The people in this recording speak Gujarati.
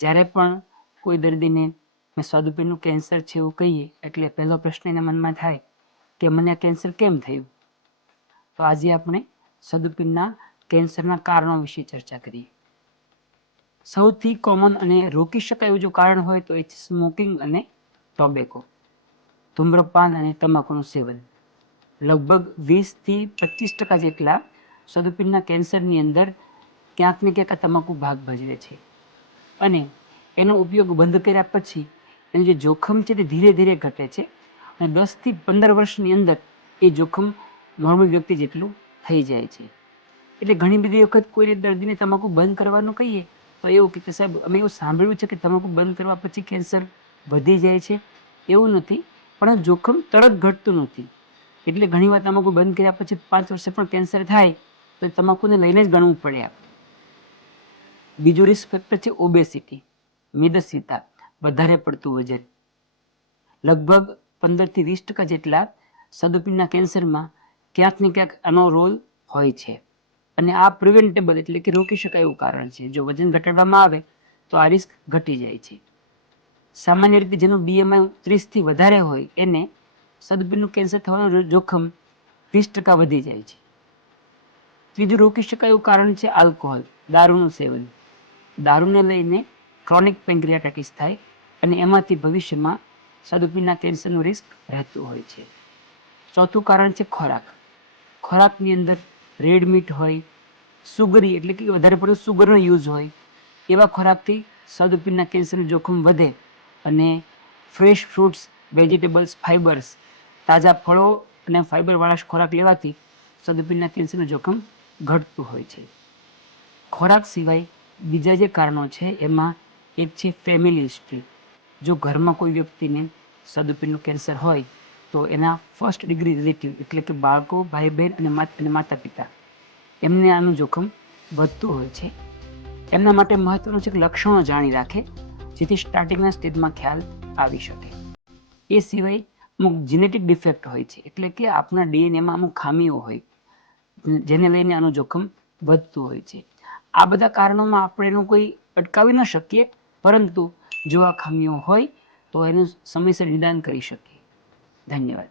જ્યારે પણ કોઈ દર્દીને મેં સ્વાદુપિંડનું કેન્સર છે એવું કહીએ એટલે પહેલો પ્રશ્ન એના મનમાં થાય કે મને આ કેન્સર કેમ થયું. તો આજે આપણે સ્વાદુપિંડના કેન્સરના કારણો વિશે ચર્ચા કરીએ. સૌથી કોમન અને રોકી શકાય એવું જો કારણ હોય તો એ છે સ્મોકિંગ અને ટોબેકો, ધૂમ્રપાન અને તમાકુનું સેવન. લગભગ 20 થી 25% જેટલા સ્વાદુપિંડના કેન્સરની અંદર ક્યાંક ને ક્યાંક આ તમાકુ ભાગ ભજવે છે અને એનો ઉપયોગ બંધ કર્યા પછી એનું જે જોખમ છે તે ધીરે ધીરે ઘટે છે અને 10 થી 15 વર્ષની અંદર એ જોખમ નોર્મલ વ્યક્તિ જેટલું થઈ જાય છે. એટલે ઘણી બધી વખત કોઈને દર્દીને તમાકુ બંધ કરવાનું કહીએ તો એવું કે સાહેબ અમે એવું સાંભળ્યું છે કે તમાકુ બંધ કરવા પછી કેન્સર વધી જાય છે. એવું નથી, પણ જોખમ તરત ઘટતું નથી. એટલે ઘણી વાર તમાકુ બંધ કર્યા પછી 5 વર્ષે પણ કેન્સર થાય તો તમાકુને લઈને જ ગણવું પડે આપણે. બીજું રિસ્ક ફેક્ટર છે ઓબેસિટી, મેદસ્વીતા, વધારે પડતું વજન. લગભગ 15 થી 20% જેટલા સ્વાદુપિંડના કેન્સરમાં ક્યાંક ને ક્યાંક આનો રોલ હોય છે અને આ પ્રિવેન્ટેબલ એટલે કે રોકી શકાય એવું કારણ છે. જો વજન ઘટાડવામાં આવે તો આ રિસ્ક ઘટી જાય છે. સામાન્ય રીતે જેનું BMI 30 થી વધારે હોય એને સ્વાદુપિંડનું કેન્સર થવાનું જોખમ 20% વધી જાય છે. ત્રીજું રોકી શકાય એવું કારણ છે આલ્કોહોલ, દારૂનું સેવન. દારૂને લઈને ક્રોનિક પેન્ક્રિયાટાઇટિસ થાય અને એમાંથી ભવિષ્યમાં સ્વાદુપિંડના કેન્સરનું રિસ્ક રહેતું હોય છે. ચોથું કારણ છે ખોરાક. ખોરાકની અંદર રેડ મીટ હોય, સુગરી એટલે કે વધારે પડતું સુગરનો યુઝ હોય, એવા ખોરાકથી સ્વાદુપિંડના કેન્સરનું જોખમ વધે અને ફ્રેશ ફ્રૂટ્સ, વેજીટેબલ્સ, ફાઇબર્સ, તાજા ફળો અને ફાઇબરવાળા ખોરાક લેવાથી સ્વાદુપિંડના કેન્સરનું જોખમ ઘટતું હોય છે. ખોરાક સિવાય બીજા જે કારણો છે એમાં એક છે ફેમિલી હિસ્ટ્રી. જો ઘરમાં કોઈ વ્યક્તિને સ્વાદુપિંડનું કેન્સર હોય તો એના ફર્સ્ટ ડિગ્રી રિલેટિવ એટલે કે બાળકો, ભાઈ બહેન અને માતા પિતા એમને આનું જોખમ વધતું હોય છે. એમના માટે મહત્વનું છે કે લક્ષણો જાણી રાખે જેથી સ્ટાર્ટિંગના સ્ટેજમાં ખ્યાલ આવી શકે. એ સિવાય અમુક જીનેટિક ડિફેક્ટ હોય છે એટલે કે આપણા DNAમાં અમુક ખામીઓ હોય જેને લઈને આનું જોખમ વધતું હોય છે. આ બધા કારણોમાં આપણે એનું કોઈ અટકાવી ન શકીએ, પરંતુ જો આ ખામીઓ હોય તો એનું સમયસર નિદાન કરી શકીએ. ધન્યવાદ.